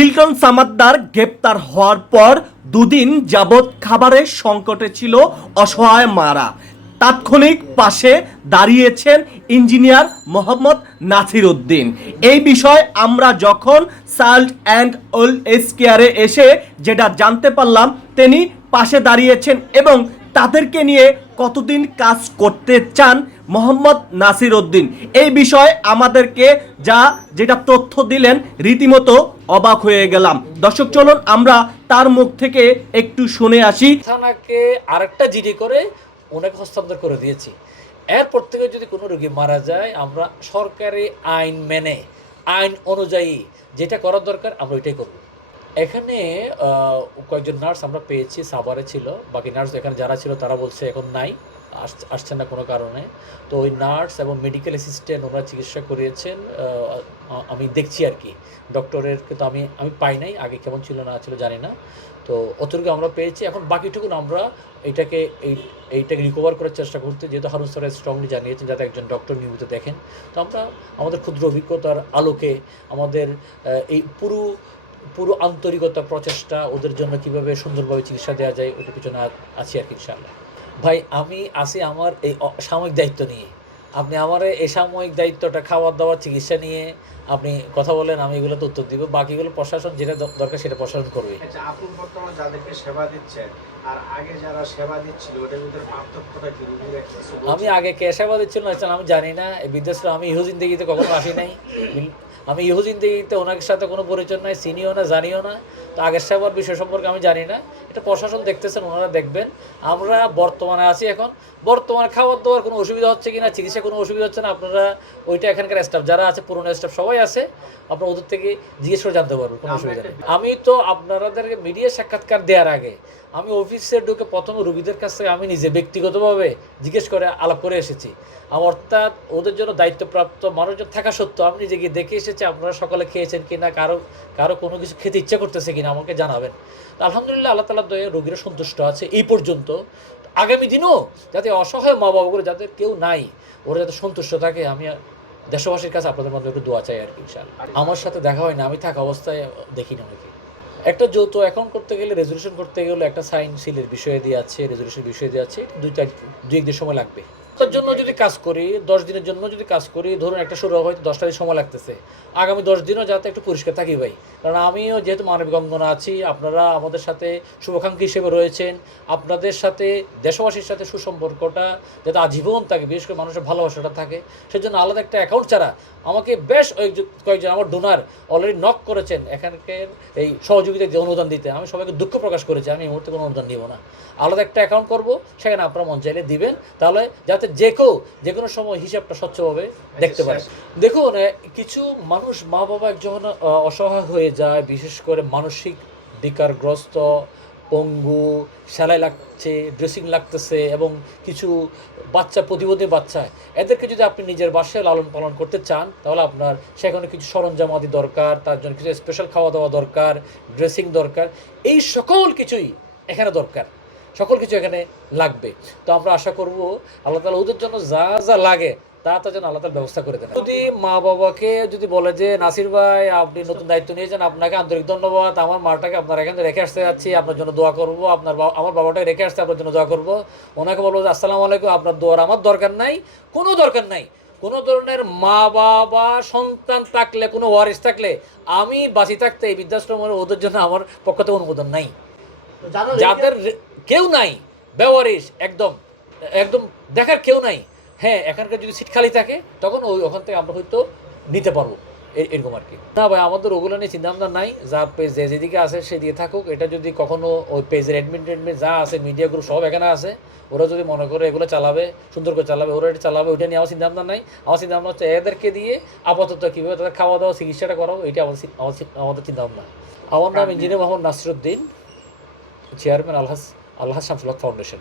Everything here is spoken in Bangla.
মিল্টন সামাদ্দার গ্রেপ্তার হওয়ার পর দুদিন যাবৎ খাবারের সংকটে ছিল অসহায় মারা। তাৎক্ষণিক পাশে দাঁড়িয়েছেন ইঞ্জিনিয়ার মোহাম্মদ নাসির উদ্দিন এই বিষয় আমরা যখন সাল্ট অ্যান্ড ওল্ড এজ কেয়ারে এসে যেটা জানতে পারলাম, তিনি পাশে দাঁড়িয়েছেন এবং তাদেরকে নিয়ে কতদিন কাজ করতে চান মোহাম্মদ নাসির উদ্দিন এই বিষয়ে আমাদেরকে যা যেটা তথ্য দিলেন, রীতিমতো অবাক হয়ে গেলাম। দর্শক, চলুন আমরা তার মুখ থেকে একটু শুনে আসি। থানাকে আরেকটা জিডি করে ওনাকে হস্তান্তর করে দিয়েছি। এরপর থেকে যদি কোনো রোগী মারা যায়, আমরা সরকারি আইন মেনে, আইন অনুযায়ী যেটা করার দরকার, আমরা ওইটাই করব। এখানে কয়েকজন নার্স আমরা পেয়েছি, সাভারে ছিল। বাকি নার্স এখানে যারা ছিল তারা বলছে এখন নাই, আস- আসছে না কোনো কারণে। তো ওই নার্স এবং মেডিকেল অ্যাসিস্ট্যান্ট ওনারা চিকিৎসা করিয়েছেন আমি দেখছি আর কি। ডক্টরের কিন্তু আমি আমি পাই নাই, আগে কেমন ছিল না ছিল জানি না। তো অতটুকু আমরা পেয়েছি। এখন বাকিটুকুন আমরা এইটাকে এই, এইটাকে রিকভার করার চেষ্টা করতে যেহেতু হারুন স্যার স্ট্রংলি জানিয়েছেন, যাতে একজন ডক্টর নিয়মিত দেখেন। তো আমরা, আমাদের ক্ষুদ্র অভিজ্ঞতার আলোকে আমাদের এই পুরো পুরো আন্তরিকতা প্রচেষ্টা ওদের জন্য কীভাবে সুন্দরভাবে চিকিৎসা দেওয়া যায় ওটার পিছনে আছি আর কি ইনশাআল্লাহ। ভাই আমি আছি আমার এই সাময়িক দায়িত্ব নিয়ে। আপনি আমার এই সাময়িক দায়িত্বটা খাবার দাবার চিকিৎসা নিয়ে আপনি কথা বলেন আমি এগুলোতে উত্তর দিব। বাকিগুলো প্রশাসন যেটা দরকার সেটা প্রশাসন করবে। আচ্ছা আপনি বর্তমানে যাদেরকে সেবা দিচ্ছেন আর আগে যারা সেবা দিচ্ছিল ওটার ভিতরে পার্থক্যটা কি? আমি আগে না আমি জানি না। এই আমি ইহুজিন দিঘিতে কখনো আসি নাই। আমি ইহুজিন দিঘিতে ওনার সাথে কোনো পরিচয় নাই চিনিও না জানিও না। তো আগের সেবার বিষয় সম্পর্কে আমি জানি না। এটা প্রশাসন দেখতেছেন ওনারা দেখবেন। আমরা বর্তমানে আছি এখন। বর্তমানে খাবার দাবার কোনো অসুবিধা হচ্ছে কিনা চিকিৎসা কোনো অসুবিধা হচ্ছে না আপনারা ওইটা এখানকার স্টাফ যারা আছে পুরনো স্টাফ সবাই আছে। আপনারা ওদের থেকে জিজ্ঞেস করে জানতে পারবেন কোনো অসুবিধা নেই। আমি তো আপনাদেরকে মিডিয়া সাক্ষাৎকার দেওয়ার আগে আমি অফিসে ঢুকে প্রথম রুগীদের কাছ থেকে আমি নিজে ব্যক্তিগতভাবে জিজ্ঞেস করে আলাপ করে এসেছি। আমার অর্থাৎ ওদের জন্য দায়িত্বপ্রাপ্ত মানুষজন থাকা সত্ত্বেও আমি নিজে গিয়ে দেখে এসেছি আপনারা সকালে খেয়েছেন কি না কারও কারও কোনো কিছু খেতে ইচ্ছা করতেছে কিনা আমাকে জানাবেন। তো আলহামদুলিল্লাহ আল্লাহ তালা দয়ে রোগীরা সন্তুষ্ট আছে এই পর্যন্ত। আগামী দিনও যাতে অসহায় মা বাবা বাবাগুলো যাতে কেউ নাই ওরা যাতে সন্তুষ্ট থাকে আমি দেশবাসীর কাছে আপনাদের মাধ্যমে একটু দোয়া চাই আর কি ইনশাআল্লাহ। আমার সাথে দেখা হয় না আমি থাকা অবস্থায় দেখি না অনেকে। একটা যৌথ অ্যাকাউন্ট করতে গেলে রেজলিউশন করতে গেলে একটা সাইন সিলের বিষয়ে দিয়ে আছে রেজলিউশন বিষয়ে দিয়ে আছে দুই চার দুই একদিন সময় লাগবে। তার জন্য যদি কাজ করি, দশ দিনের জন্য যদি কাজ করি, ধরুন একটা শুরু হয়তো দশটা দিন সময় লাগতেছে। আগামী দশ দিনও যাতে একটু পরিষ্কার থাকি ভাই। কারণ আমিও যেহেতু মানবিক অঙ্গনা আছি, আপনারা আমাদের সাথে শুভাকাঙ্ক্ষী হিসেবে রয়েছেন। আপনাদের সাথে, দেশবাসীর সাথে সুসম্পর্কটা যাতে আজীবন থাকে, বিশেষ করে মানুষের ভালোবাসাটা থাকে, সেজন্য আলাদা একটা অ্যাকাউন্ট ছাড়া আমাকে বেশ কয়েকজন আমার ডোনার অলরেডি নক করেছেন। এখানকার এই সহযোগিতা দিয়ে অনুদান দিতে। আমি সবাইকে দুঃখ প্রকাশ করেছি, আমি এই মুহূর্তে কোনো অনুদান নিব না। আলাদা একটা অ্যাকাউন্ট করব, সেখানে আপনারা মন চাইলে দিবেন। তাহলে যাতে যে কেউ যে কোনো সময় হিসাবটা স্বচ্ছভাবে দেখতে পারে। দেখুন কিছু মানুষ মা বাবা যখন অসহায় হয়ে যায় বিশেষ করে মানসিক বিকারগ্রস্ত পঙ্গু সেলাই লাগছে ড্রেসিং লাগতেছে এবং কিছু বাচ্চা প্রতিবন্ধী বাচ্চা এদেরকে যদি আপনি নিজের বাসায় লালন পালন করতে চান তাহলে আপনার সেখানে কিছু সরঞ্জাম আদি দরকার তার জন্য কিছু স্পেশাল খাওয়া দাওয়া দরকার ড্রেসিং দরকার এই সকল কিছুই এখানে দরকার। সকল কিছু এখানে লাগবে। তো আমরা আশা করব আল্লাহ তালা ওদের জন্য যা যা লাগে, তা তা যেন আল্লাহ ব্যবস্থা করে দেন। যদি মা বাবাকে যদি বলে যে, নাসির ভাই, আপনি নতুন দায়িত্ব নিয়েছেন আপনাকে আন্তরিক ধন্যবাদ, আমার মাটাকে আপনার এখানে রেখে আসতে যাচ্ছি, আপনার জন্য দোয়া করব, আপনার আমার বাবাটাকে রেখে আসতে আপনার জন্য দোয়া করব। ওনাকে বলব যে, আসসালামু আলাইকুম, আপনার দোয়ার আমার দরকার নাই, কোনো দরকার নাই। কোনো ধরনের মা বাবা, সন্তান থাকলে, কোনো ওয়ারিস থাকলে, আমি বাঁচি থাকতে এই বৃদ্ধাশ্রমের ওদের জন্য আমার পক্ষ থেকে অনুমোদন নাই। যাদের কেউ নাই বেওয়ারিশ একদম একদম দেখার কেউ নাই। হ্যাঁ এখানকার যদি সিট খালি থাকে তখন ওই ওখান থেকে আমরা হয়তো নিতে পারব। এরকম আর কি। না ভাই আমাদের ওগুলো নিয়ে চিন্তাভাবনা নাই। যা পেজ যে যেদিকে আছে সেদিকে থাকুক। এটা যদি কখনো ওই পেজের অ্যাডমিন টেডমিন যা আছে মিডিয়া গ্রুপ সব এখানে আছে ওরা যদি মনে করে এগুলো চালাবে সুন্দর করে চালাবে ওরা এটা চালাবে ওইটা নিয়ে আমার চিন্তাভাবনা নাই। আমার চিন্তাভাবনা হচ্ছে এদেরকে দিয়ে আপাতত কীভাবে তাদের খাওয়া দাওয়া চিকিৎসাটা করাবো এটা আমাদের আমাদের চিন্তাভাবনা আমার নাম engineer Mohammad Nasiruddin. Chairman Alhaj Alhaj Shamsul Haque foundation